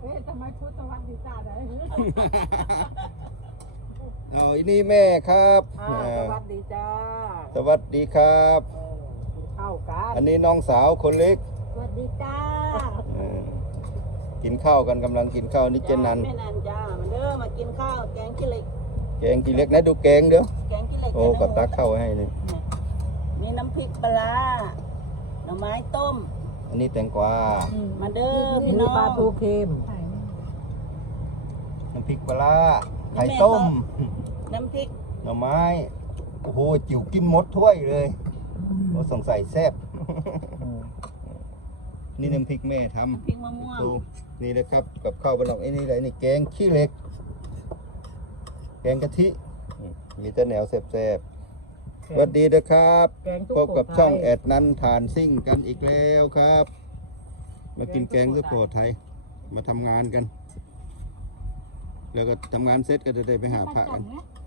เอ๊ะทำไมพูดสวัสดีจ้าได้เอาอันนี้แม่ครับอ่าสวัสดีจ้าสวัสดีครับ เออกินข้าวกันอันนี้น้องสาวคนเล็กสวัสดีจ้าเออกินข้าวกันกำลังกินข้าวนี่เจนนัน แม่นันจ้ามาเด้อมากินข้าวแกงขี้เหล็กแกงกี่เล็กนะดูแกงเดี๋ยว แกงขี้เหล็กโอ้ก็ตักเข้าให้นี่ มีน้ำพริกปลาร้าหน่อไม้ต้ม อันนี้แตงกวามาเด้อพี่น้องปลาทูเค็มน้ำพริกปลาร้าไข่ต้ม น้ำพริกหน่อไม้ โอ้โห จิ๋วกินหมดถ้วยเลยโอ้สงสัยแซ่บ นี่น้ำพริกแม่ทำน้ำพริกมะม่วงดูนี่เลยครับ กับข้าวบนหลอกไอ้นี่อะไรนี่แกงขี้เหล็ก แกงกะทิอืมมีแต่แนวแซ่บๆ สวัสดีนะครับแกงทุพบกับช่องแอดนันทานซิ่งกันอีกแล้วครับ มากินแกงสุโขทัยมาทำงานกัน แล้วก็ทำงานเสร็จก็จะได้ไปหาพระกัน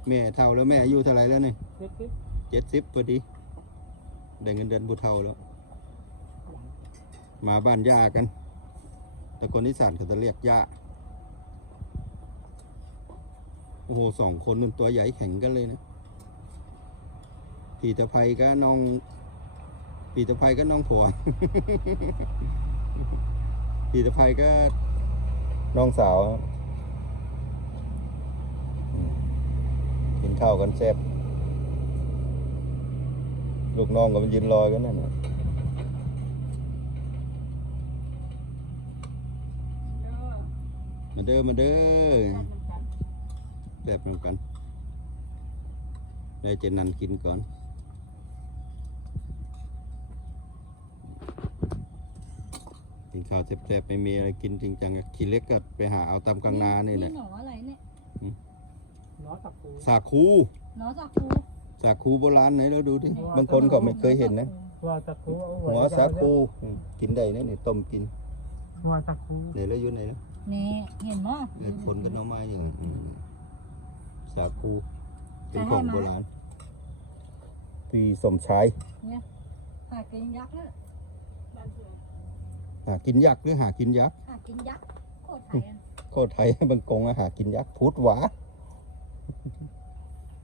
แม่เท่าแล้วแม่อายุเท่าไหร่แล้วนี่เจ็ดสิบพอดีได้เงินเดือนบุเท่าแล้ว มาบ้านย่ากันแต่คนที่สานเขาจะเรียกย่าโอ้โหสองคนมันตัวใหญ่แข็งกันเลยนะ ปีตะไพก็น้อง ปีตะไพก็น้องผัว ปีตะไพก็น้องสาวครับอืมกินข้าวกันแซ่บลูกน้องก็มันยืนรอกันนั่นะมาเด้อมาเด้อแซ่บเหมือนกันได้เจนันกินก่อน กินข้าวแซ่บๆไม่มีอะไรกินจริงจังอะขี้เล็กก็ไปหาเอาตามกลางนานี่แหละหนออะไรเนี่ยเนาะสับปูสาคูหนอจากครูสาคูโบราณไหนเราดูดิบางคนเขาไม่เคยเห็นนะหัวสับปูเอาหัวสาคูอืมกินได้นะนี่ต้มกินหัวสับปูเดี๋ยวแล้วอยู่ไหนนะนี่เห็นมั้ยเออคนกันน้องไม้อย่างนั้นอืมสาคูเป็นของโบราณพี่สมชายหากินยักษ์เนี่ย หากินยักษ์หรือหากินยักษ์หากินยักษ์โคตรไทยอะโคตรไทยบางกงอะหากินยักษ์พูดหวา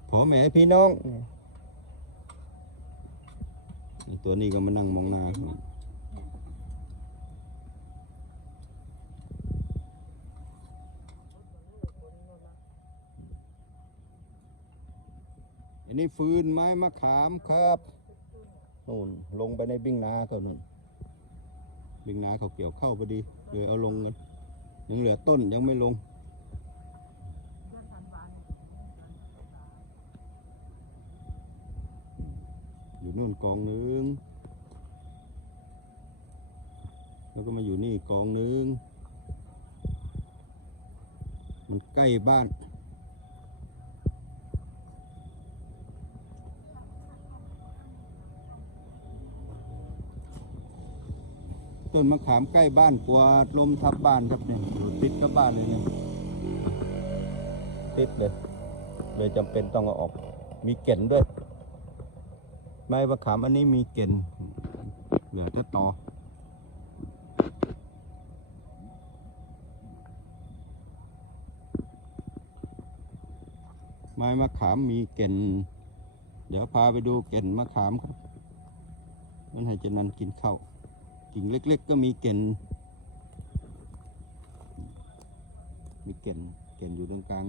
พอแม่พี่น้องไอ้ตัวนี้ก็มานั่งมองหน้าเขาอันนี้ฟืนไม้มะขามครับนู่นลงไปในบิ้งนาเขานู่น บิ้งนาเขาเกี่ยวเข้าพอดีเลยเอาลงกันยังเหลือต้นยังไม่ลงอยู่นู่นกองนึงแล้วก็มาอยู่นี่กองนึงมันใกล้บ้าน ต้นมะขามใกล้บ้านกลัวลมทับบ้านครับเนี่ยอยู่ติดกับบ้านเลยเนี่ยติดเลย เลยจำเป็นต้องเอาออก มีเก่นด้วย ไม้มะขามอันนี้มีเก่นเหลือแต่ตอไม้มะขามมีเก่น เดี๋ยวพาไปดูเก่นมะขามครับ มันให้เจนันกินข้าว กิ่งเล็ก ๆ ก็มีเก่นมีเก่นเก่นอยู่ตรงกลาง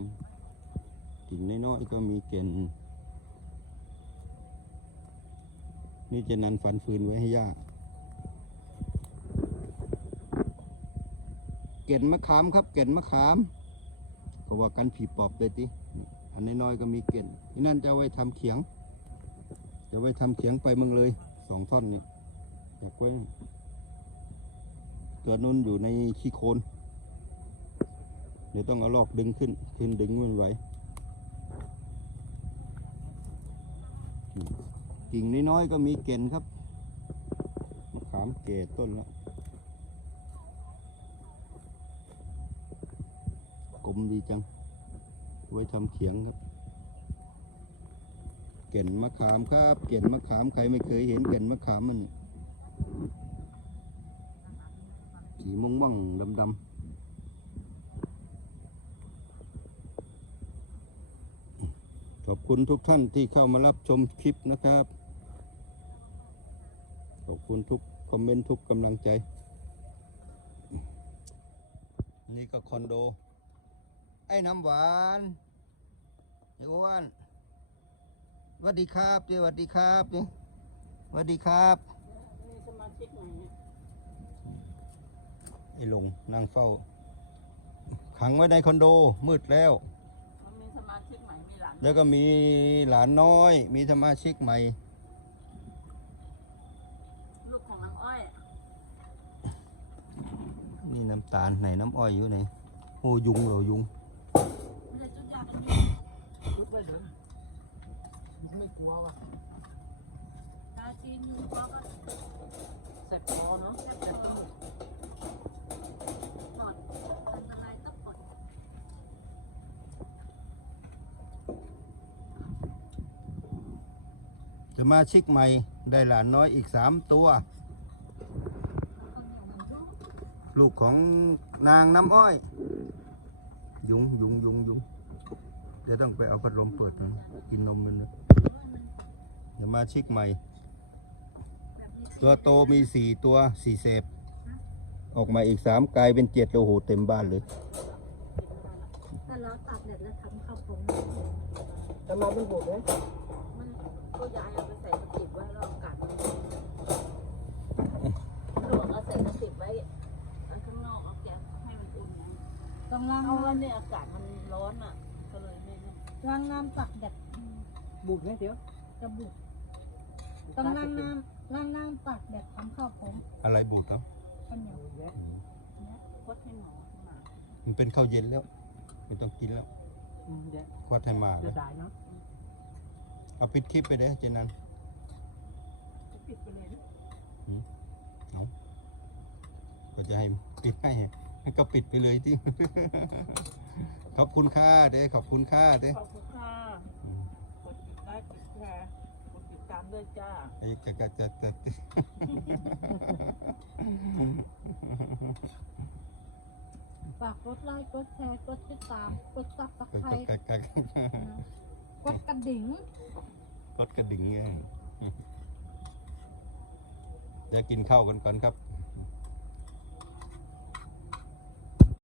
กิ่งน้อยๆก็มีเก่นนี่จะนันฟันฟืนไว้ให้ย่าเก่นมะขามครับ เก่นมะขามก็ว่ากันผีปอบเลยติอันน้อยๆก็มีเก่นนี่นั่นจะไว้ทำเขียง จะไว้ทำเขียงไปเมืองเลยสองท่อนนี่อยากไว้ ตัวนุ่นอยู่ในขี้โคลนเดี๋ยวต้องเอาลอกดึงขึ้น ขึ้นดึงมันไว้กิ่งน้อยๆก็มีเก่นครับมะขามเกศต้นละกลมดีจัง ไว้ทำเขียงครับ เก่นมะขามครับ เก่นมะขามใครไม่เคยเห็นเก่นมะขามมันีม่วงม่งดำดำขอบคุณทุกท่านที่เข้ามารับชมคลิปนะครับ ขอบคุณทุกคอมเมนต์ทุกกำลังใจ นี่ก็คอนโด ไอ้น้ำหวานไอ้อ้วนสวัสดีครับเจ้สวัสดีครับเจ้สวัสดีครับ มีสมาชิกใหม่ ไอ้หลงนั่งเฝ้า ขังไว้ในคอนโดมืดแล้ว มันมีสมาชิกใหม่มีหลานแล้วก็มีหลานน้อย มีสมาชิกใหม่ ลูกของน้ำอ้อยนี่น้ำตาลไหนน้ำอ้อยอยู่ไหนโอ้ยุงเหรอยุง ไม่ได้จุดยากันยุงชุดไว้เดินไม่กลัวว่ะตาจีนยุงก็ก็แสบคอเนาะแสบจมูก ปลอดอันตรายต้องปลอด สมาชิกใหม่ได้หลานน้อยอีกสามตัว ลูกของนางน้ำอ้อย ยุงยุงยุงยุงเดี๋ยวต้องไปเอาพัดลมเปิดนะกินนมมันนะสมาชิกใหม่ ตัวโตมีสี่ตัวสี่เศษออกมาอีกสามกลายเป็นเจ็ดโอ้โหเต็มบ้านเลยถ้าเราตัดเด็ดแล้วทำข้าวผงจะมาเป็นบวกไหมมัน ก็ย้ายเอาไปใส่กระติบไว้แล้วอากาศมันหลวงเอาใส่กระติบไว้ไว้ข้างนอกเอาแก๊สให้มันอุ่นไงกำลังเอาแล้วเนี่ยอากาศมันร้อนอะ ก็เลยไม่นั่นกำลังน้ำตักเด็ดบุกไหมเดี๋ยวจะบุกกำลังน้ำล้างน้ำตักเด็ดทำข้าวผงอะไรบูดครับข้าวเหนียวแยะโคตรให้หมอหมามันเป็นข้าวเย็นแล้ว ไม่ต้องกินแล้วอืมแยะควัดให้มาจะได้เนาะ เอาปิดคลิปไปเด้อเจนันปิดไปเลยนะเอาก็จะให้ปิดให้ให้ก็ปิดไปเลยที่ ขอบคุณค่าเด้ขอบคุณค่าเด้ขอบคุณค่ะกดติดไลค์กดแชร์กดติดตามด้วยจ้าไอ้กะกะจะจะ ฝากกดไลค์กดแชร์กดติดตามกดซับสไครต์กะกะก กดกระดิ่งกดกระดิ่งไงเดี๋ยวกินข้าวกันก่อนครับ